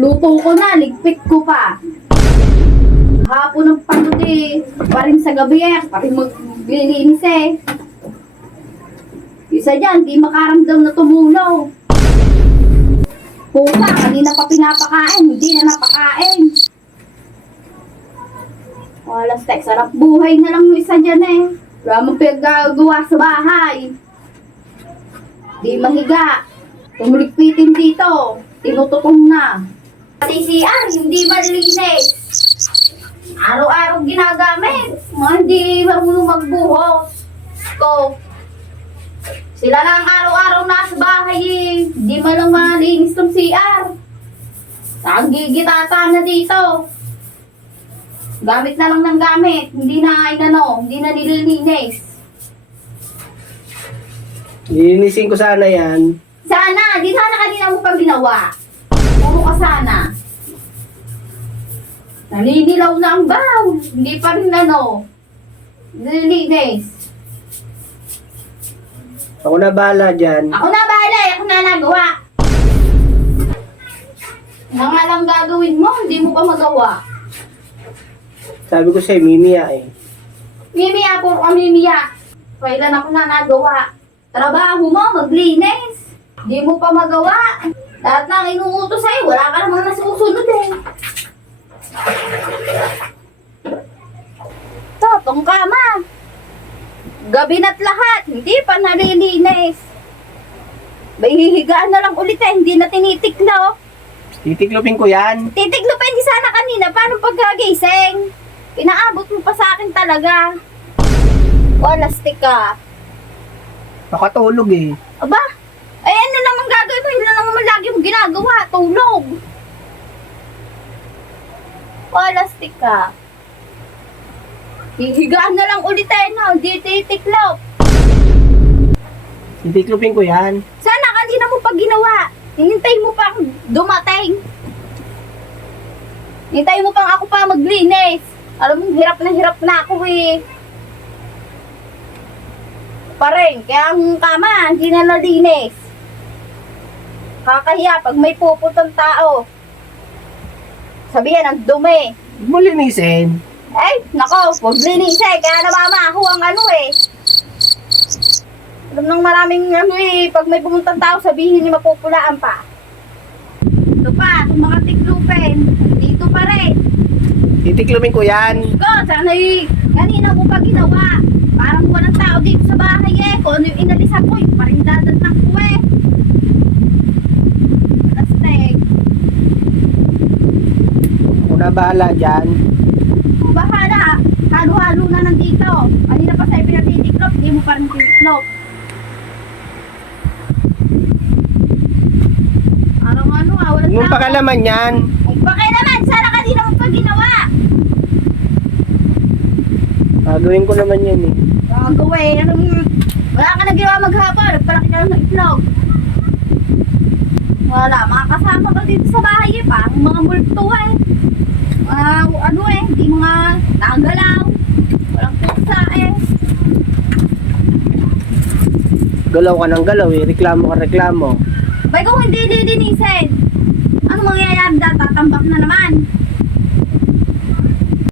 Luto ko na, ligpit ko pa. Hapon ng pagod eh. Pa rin sa gabi eh. Pa rin maglilinis eh. Isa dyan, di makaramdam na tumulaw. Puta, kanina pa pinapakain. Hindi na napakain. Walas tek, sarap buhay na lang yung isa dyan eh. Wala mong pinagagawa sa bahay. Di mahiga. Tumuligpitin dito. Tinututong na. CCR, hindi malinis. Araw-araw ginagamit. Mga hindi marunong magbuhos. Ko. Sila lang araw-araw nasa bahay eh. Hindi man lang malinis tong CR. Ang gigitata na dito. Gamit na lang ng gamit. Hindi na hindi na nililinis. Lilinisin ko sana yan. Sana, di sana kanina mo pa ginawa. Puro ka sana. Nalinilaw na ang bowl. Hindi pa rin nililinis. Ako na bahala dyan. Ako na bahala, ako na nagawa. Mga lang gagawin mo, hindi mo pa magawa. Sabi ko sa'yo, mimiya eh. Mimiya, puro ka mimiya. Kailan ako na nagawa? Trabaho mo, maglinis. Hindi mo pa magawa. Lahat ng inuutos sa'yo, wala ka namang nasusunod eh. Totong kama. Gabi na't lahat, hindi pa nalilinis. Hihigaan na lang ulit eh, hindi na tinitiklo. Titiklopin ko yan. Titiglo pa hindi sana kanina, paano pagkagising? Pinaabot mo pa sa akin talaga. Walastik ka. Nakatulog eh. Aba, ay ano naman gagawin mo? Yun na naman lagi mo ginagawa, tulog. Walastik ka. Hihigaan na lang ulit eh, no? Hindi titiklop. Titiklopin ko yan. Sana kanina mo pa ginawa. Hinintay mo pa akong dumating. Hinintay mo pang ako pa maglinis. Alam mo, hirap na ako eh. Pa rin, kaya ang kama, hindi na nalinis. Kakahiya pag may puputang tao. Sabihan, ang dumi. Huwag mo linisin. Eh, nako, huwag linis eh. Kaya namamaho ang eh. Alam ng maraming eh, pag may pumuntang tao, sabihin ni mapupulaan pa. Ito pa, itong mga tiklupin. Dito pa rin. Titiklopin ko yan. Ko, sana kanina mo pa ginawa. Parang walang tao dito sa bahay eh. Kung ano yung inalisan ko, yung parindadan ng kuwe. Lastek. Ako na bahala dyan. Bahala. Halo-halo na nandito. Kanina pa sa'yo pinatitiklop, hindi mo pa rin titiklop. Araw-ano walang Huwag mong tao. pakalaman yan. Ay, bakit naman? Sana kanina mo pa ginawa. Gagawin ko naman yan eh. Gagawin. Wala ka na ginawa maghapon. Nagpalaki ka lang ng itlog. Wala. Mga kasama ka dito sa bahay eh. Parang mga multo eh. Hindi mga nagalaw. Walang pusa eh. Galaw ka ng galaw eh. Reklamo ka reklamo. Bay kung hindi lilinisin, ano mangyayari dyan? Tatambak na naman.